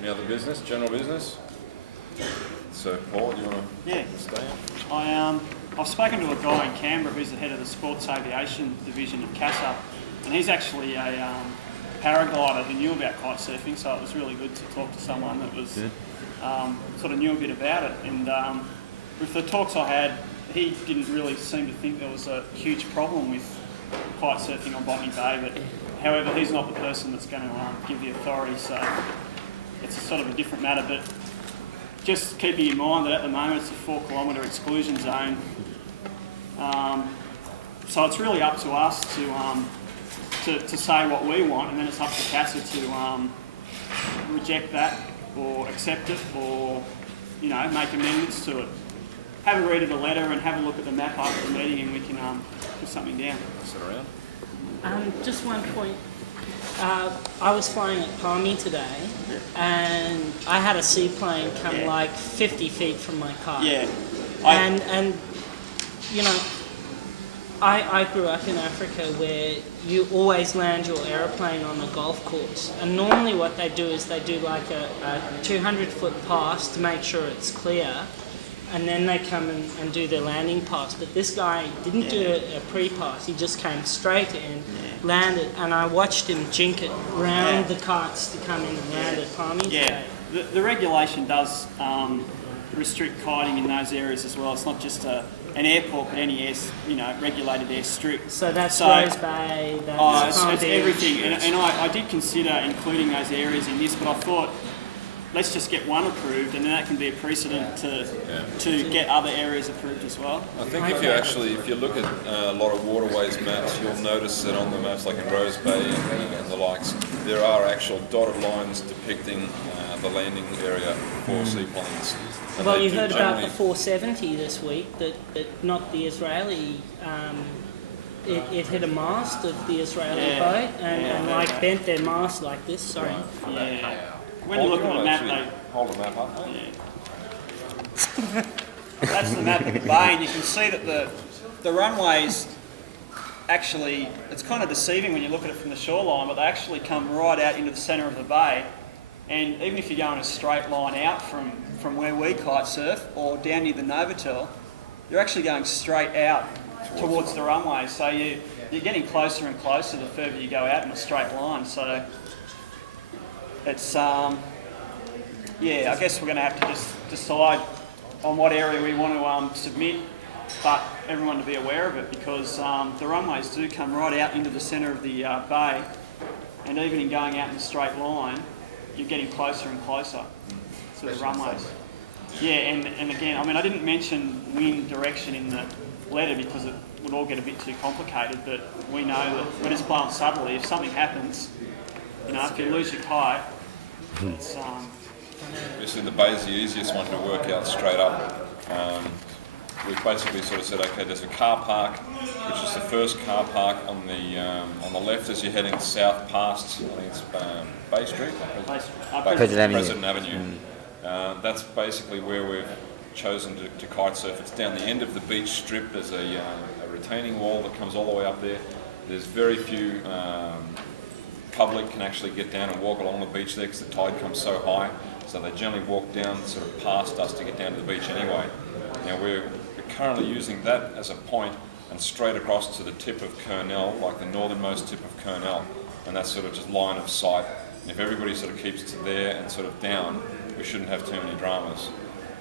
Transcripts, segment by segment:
Any other business, general business? So, Paul, do you want to stay on? I've spoken to a guy in Canberra who's the head of the Sports Aviation Division of AKSA, and he's actually a paraglider who knew about kite surfing, so it was really good to talk to someone that was sort of knew a bit about it. And with the talks I had, he didn't really seem to think there was a huge problem with kite surfing on Botany Bay, but however, he's not the person that's going to give the authority, so it's a sort of a different matter. But just keeping in mind that at the moment it's a 4 kilometre exclusion zone, so it's really up to us to say what we want, and then it's up to AKSA to reject that or accept it, or make amendments to it. Have a read of the letter and have a look at the map after the meeting, and we can put something down. Sit around. Just one point. I was flying at Palmy today, and I had a seaplane come like 50 feet from my car. Yeah. And I grew up in Africa where you always land your aeroplane on a golf course, and normally what they do is they do like a 200-foot pass to make sure it's clear, and then they come and do their landing pass. But this guy didn't do a pre-pass, he just came straight in, landed, and I watched him jink it round the kites to come in and land at Palmy today. The regulation does restrict kiting in those areas as well. It's not just an airport, but any regulated airstrip. So that's Rose Bay, that's it's everything. And I did consider including those areas in this, but I thought, let's just get one approved, and then that can be a precedent to get other areas approved as well. I think if you look at a lot of waterways maps, you'll notice that on the maps, like in Rose Bay and the likes, there are actual dotted lines depicting the landing area for seaplanes. And well, you heard about the 470 this week, that not the Israeli, it hit a mast of the Israeli boat and bent their mast like this, sorry. When you look at the map, hold the map up. That's the map of the bay, and you can see that the runways actually, it's kind of deceiving when you look at it from the shoreline, but they actually come right out into the centre of the bay. And even if you go in a straight line out from where we kite surf or down near the Novotel, you're actually going straight out towards the runway. So you're getting closer and closer the further you go out in a straight line. So it's, I guess we're going to have to just decide on what area we want to submit, but everyone to be aware of it, because the runways do come right out into the centre of the bay, and even in going out in a straight line, you're getting closer and closer to the runways. Yeah, and again, I mean, I didn't mention wind direction in the letter because it would all get a bit too complicated, but we know that when it's blowing subtly, if something happens, if you lose your kite, it's... Obviously the bay is the easiest one to work out straight up. We've basically sort of said, okay, there's a car park, which is the first car park on the left as you're heading south past, I think it's Bay Street? President Avenue. That's basically where we've chosen to kite surf. It's down the end of the beach strip. There's a retaining wall that comes all the way up there. There's very few public can actually get down and walk along the beach there because the tide comes so high. So they generally walk down sort of past us to get down to the beach anyway. Now we're currently using that as a point and straight across to the tip of Kurnell, like the northernmost tip of Kurnell, and that's sort of just line of sight. And if everybody sort of keeps to there and sort of down, we shouldn't have too many dramas.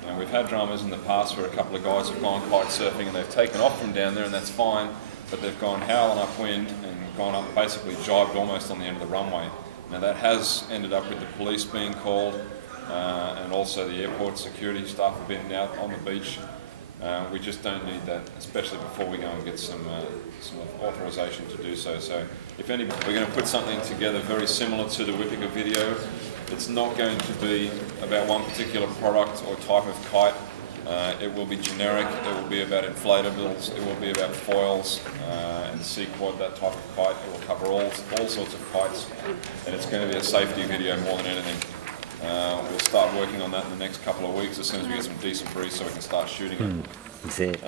And we've had dramas in the past where a couple of guys have gone kite surfing and they've taken off from down there, and that's fine, but they've gone howling upwind and gone up, basically jibed almost on the end of the runway. Now that has ended up with the police being called, and also the airport security staff have been out on the beach. We just don't need that, especially before we go and get some authorisation to do so. So if anybody, we're going to put something together very similar to the Whippiga video. It's not going to be about one particular product or type of kite. It will be generic, it will be about inflatables, it will be about foils and sea quad, that type of kite. It will cover all sorts of kites, and it's going to be a safety video more than anything. We'll start working on that in the next couple of weeks as soon as we get some decent briefs so we can start shooting it.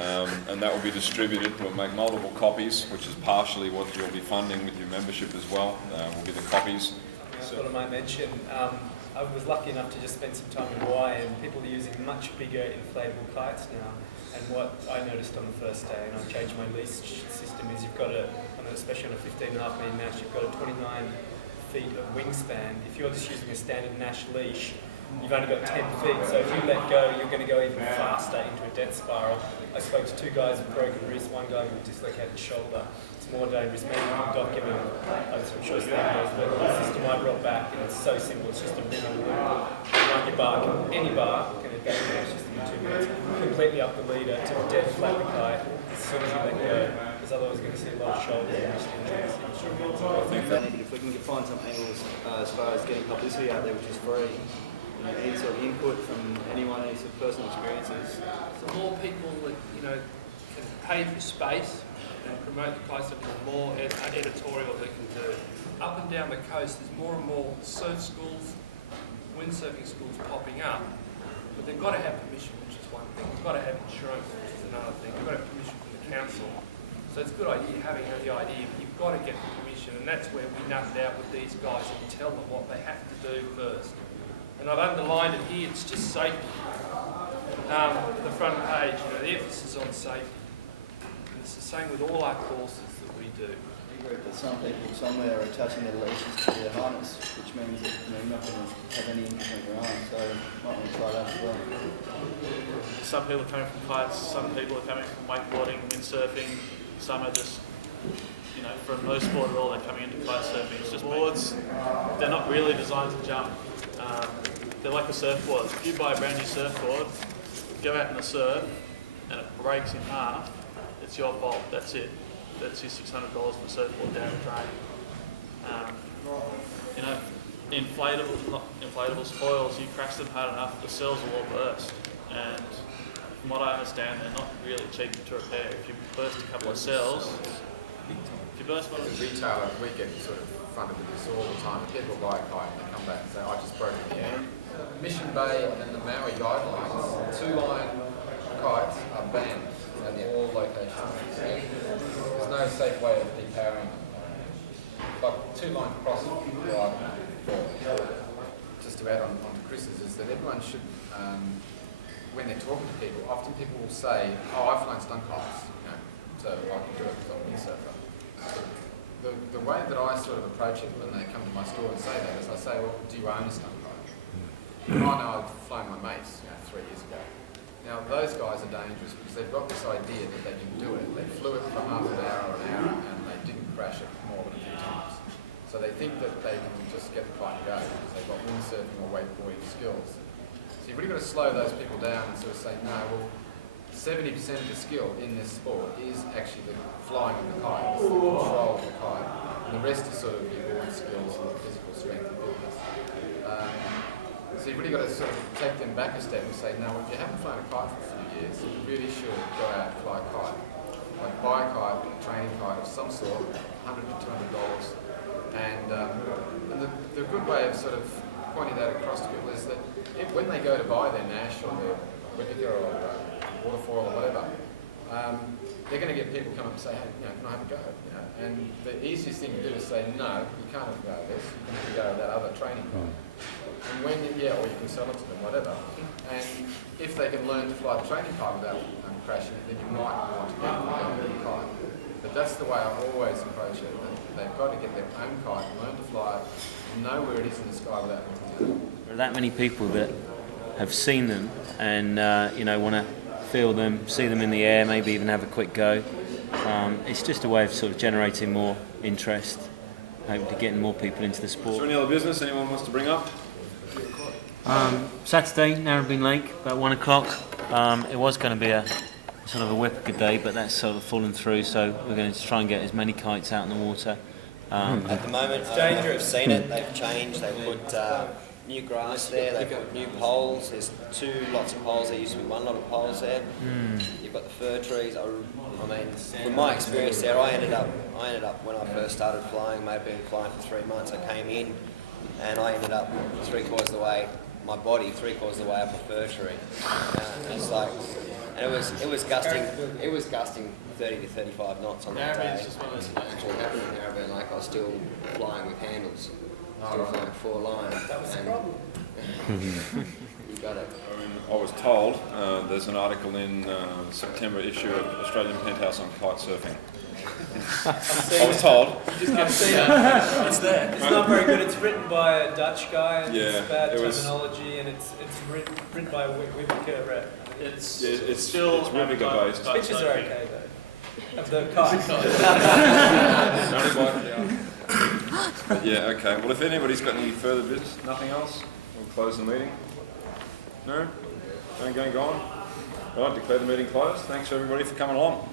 And that will be distributed. We'll make multiple copies, which is partially what you'll be funding with your membership as well. Will be the copies. So what I might mention, I was lucky enough to just spend some time in Hawaii, and people are using much bigger inflatable kites now. And what I noticed on the first day, and I've changed my leash system, is you've got especially on a 15.5 metre Nash, you've got a 29 feet of wingspan. If you're just using a standard Nash leash, you've only got 10 feet, so if you let go, you're going to go even faster into a death spiral. I spoke to 2 guys with broken wrists, one guy with a dislocated shoulder. It's more dangerous. Maybe you can document, I'm sure Steve knows, but the system I brought back, and it's so simple, it's just a ring and loop. Like your bar, any bar can adapt to that system in 2 minutes. Completely up the leader to the dead flat the kite as soon as you let go, because otherwise you're going to see a lot of shoulders and wrist injuries. If we can find some angles as far as getting publicity out there, which is free, any sort of input from anyone, any sort of personal experiences. The more people that can pay for space and promote the place, the more editorial they can do. Up and down the coast, there's more and more surf schools, windsurfing schools popping up, but they've got to have permission, which is one thing. They've got to have insurance, which is another thing. They've got to have permission from the council. So it's a good idea having the idea, but you've got to get the permission, and that's where we nut it out with these guys and tell them what they have to do first. And I've underlined it here, it's just safety. The front page, the emphasis on safety. And it's the same with all our courses that we do. But some people somewhere are attaching their leashes to their harness, which means that you're not going to have any injury on your arm, so you might want to try that as well. Some people are coming from kites, some people are coming from wakeboarding, windsurfing, some are just, from no sport at all, they're coming into kite surfing. It's just boards, they're not really designed to jump. They're like a surfboard. If you buy a brand new surfboard, go out in the surf, and it breaks in half, it's your fault. That's it. That's your $600 for a surfboard down the drain. Inflatable spoils, you crash them hard enough, the cells will all burst. And from what I understand, they're not really cheap to repair. If you burst a couple of cells, As a retailer, we get sort of funded with this all the time. People buy a kite and they come back and say, I just broke in the air. Mission Bay and the Maui guidelines, 2-line kites are banned at all locations. There's no safe way of depowering them. But 2-line crossing, just to add on to Chris's, is that everyone should, when they're talking to people, often people will say, oh, I've flown stunt kites, so I can do it because I'm a windsurfer. The way that I sort of approach it when they come to my store and say that is I say, well, do you own a stunt kite? I know I've flown my mates 3 years ago. Now those guys are dangerous because they've got this idea that they can do it. They flew it for half an hour or an hour and they didn't crash it more than a few times. So they think that they can just get the kite and go because they've got windsurfing or wakeboarding skills. So you've really got to slow those people down and sort of say, no, well, 70% of the skill in this sport is actually the flying of the kite, it's the control of the kite, and the rest is sort of your board skills and the physical strength and fitness. So you've really got to sort of take them back a step and say, no, if you haven't flown a kite for a few years, you really should go out and fly a kite. Like buy a kite, a training kite of some sort, $100 to $200, and the good way of sort of pointing that across to people is that when they go to buy their Nash or their Whittaker or waterfoil or whatever, they're going to get people come up and say, hey, can I have a go? And the easiest thing to do is say, no, you can't have a go at this, you can have a go at that other training kite. And when, or you can sell it to them, whatever. And if they can learn to fly the training kite without crashing it, then you might want to get them to go with the kite. But that's the way I always approach it. They've got to get their own kite, learn to fly it, know where it is in the sky without looking at it. There are that many people that have seen them and want to feel them, see them in the air, maybe even have a quick go. It's just a way of sort of generating more interest, hopefully getting more people into the sport. Is there any other business anyone wants to bring up? Saturday, Narrabeen Lake, about 1 o'clock. It was going to be a sort of a whipper day, but that's sort of fallen through, so we're going to try and get as many kites out in the water. At the moment, I've seen it, they've changed, they've put new grass there, they've got new poles, there's 2 lots of poles, there used to be 1 lot of poles there. You've got the fir trees. I mean, from my experience there, I ended up when I first started flying, may have been flying for 3 months, I came in and I ended up 3/4 of the way, my body 3/4 of the way up a fir tree. It's like, and it was gusting 30 to 35 knots on that day. That's what happened in Narrabeen Lake. I was still flying with handles, still flying 4 line. That was the problem. You got it. I mean, I was told there's an article in September issue of Australian Penthouse on kite surfing. I was told. I've seen it. It's there. It's not very good. It's written by a Dutch guy, and it's bad terminology, and it's written by a Wiebeke rep. It's It's still Wiebeke based. Pictures are okay though. Of the kite. But yeah, okay. Well, if anybody's got any further business, nothing else, we'll close the meeting. No? Going on? Right, declare the meeting closed. Thanks everybody for coming along.